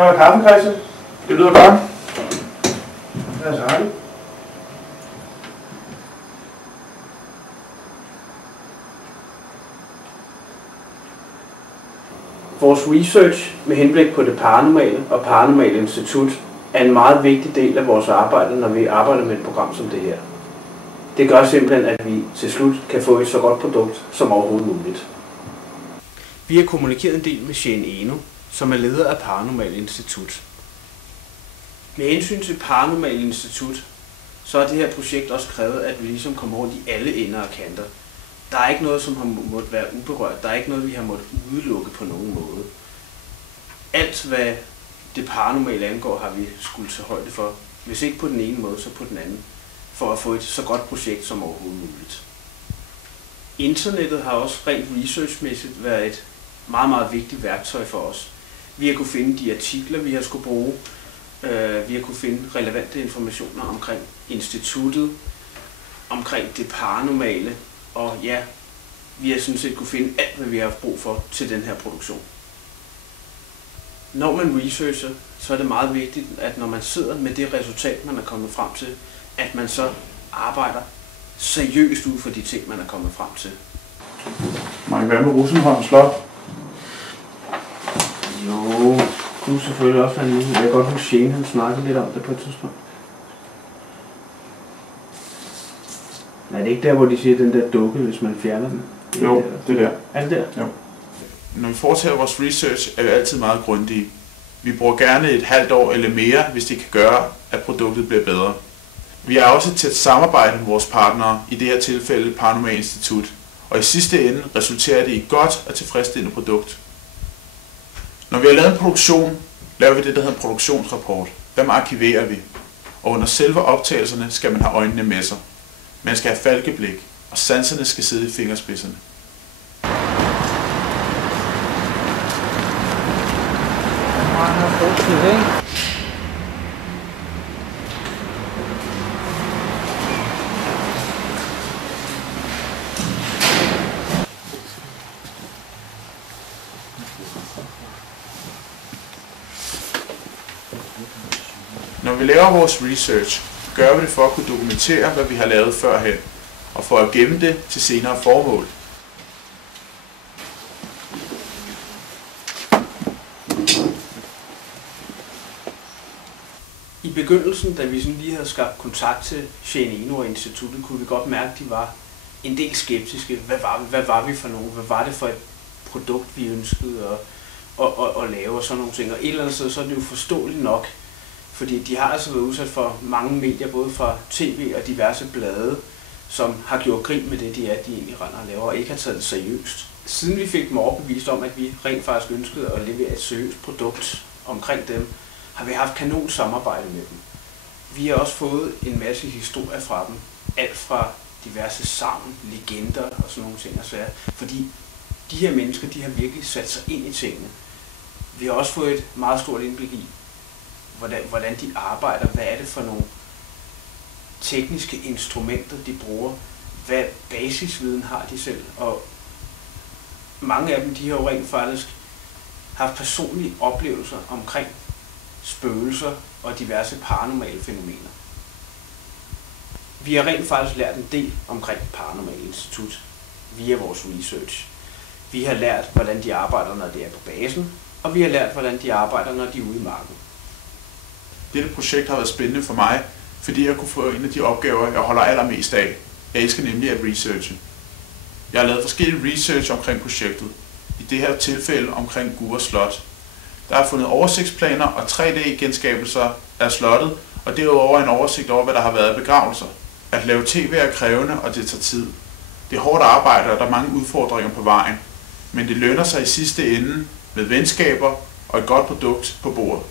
Så er der kaffe, Christian. Det lyder godt. Lad os have det. Vores research med henblik på det paranormale og Paranormal Institut er en meget vigtig del af vores arbejde, når vi arbejder med et program som det her. Det gør simpelthen, at vi til slut kan få et så godt produkt som overhovedet muligt. Vi har kommunikeret en del med Shane Eno, som er leder af Paranormal Institut. Med hensyn til Paranormal Institut, så er det her projekt også krævet, at vi ligesom kommer rundt i alle ender og kanter. Der er ikke noget, som har måttet være uberørt. Der er ikke noget, vi har måttet udelukke på nogen måde. Alt, hvad det paranormale angår, har vi skulle tage højde for. Hvis ikke på den ene måde, så på den anden. For at få et så godt projekt som overhovedet muligt. Internettet har også rent researchmæssigt været et meget, meget vigtigt værktøj for os. Vi har kunne finde de artikler, vi har skulle bruge. Vi har kunne finde relevante informationer omkring instituttet, omkring det paranormale. Og ja, vi har sådan set kunne finde alt, hvad vi har haft brug for til den her produktion. Når man researcher, så er det meget vigtigt, at når man sidder med det resultat, man er kommet frem til, at man så arbejder seriøst ud for de ting, man er kommet frem til. Man kan være med Rosenholm Slot. Jo, kunne selvfølgelig også være en. Jeg kan godt huske Shane, han snakkede lidt om det på et tidspunkt. Nej, det er ikke der, hvor de siger den der dukke, hvis man fjerner den? Jo, det er der. Er det der? Jo. Når vi foretager vores research, er vi altid meget grundige. Vi bruger gerne et halvt år eller mere, hvis det kan gøre, at produktet bliver bedre. Vi er også til at samarbejde med vores partnere, i det her tilfælde Paranormal Institut, og i sidste ende resulterer det i et godt og tilfredsstillende produkt. Når vi har lavet en produktion, laver vi det, der hedder en produktionsrapport. Dem arkiverer vi, og under selve optagelserne skal man have øjnene med sig. Man skal have falkeblik, og sanserne skal sidde i fingerspidserne. Når vi laver vores research, gør vi det for at kunne dokumentere, hvad vi har lavet førhen, og for at gemme det til senere formål. I begyndelsen, da vi sådan lige havde skabt kontakt til Shane Eno og instituttet, kunne vi godt mærke, at de var en del skeptiske. Hvad var vi for nogen? Hvad var det for et produkt, vi ønskede at lave og sådan nogle ting? Og et eller andet sted, så er det jo forståeligt nok, fordi de har altså været udsat for mange medier, både fra tv og diverse blade, som har gjort grin med det, de egentlig render og laver, og ikke har taget det seriøst. Siden vi fik dem overbevist om, at vi rent faktisk ønskede at levere et seriøst produkt omkring dem, har vi haft kanon samarbejde med dem. Vi har også fået en masse historier fra dem, alt fra diverse sagn, legender og sådan nogle ting og sager, fordi de her mennesker, de har virkelig sat sig ind i tingene. Vi har også fået et meget stort indblik i, hvordan de arbejder, hvad er det for nogle tekniske instrumenter, de bruger, hvad basisviden har de selv, og mange af dem, de har jo rent faktisk haft personlige oplevelser omkring spøgelser og diverse paranormale fænomener. Vi har rent faktisk lært en del omkring Paranormal Institut via vores research. Vi har lært, hvordan de arbejder, når de er på basen, og vi har lært, hvordan de arbejder, når de er ude i marken. Dette projekt har været spændende for mig, fordi jeg kunne få en af de opgaver, jeg holder allermest af. Jeg elsker nemlig at researche. Jeg har lavet forskellige research omkring projektet. I det her tilfælde omkring Gurre Slot. Der er fundet oversigtsplaner og 3D-genskabelser af slottet, og derudover en oversigt over, hvad der har været af begravelser. At lave tv er krævende, og det tager tid. Det er hårdt arbejde, og der er mange udfordringer på vejen. Men det lønner sig i sidste ende med venskaber og et godt produkt på bordet.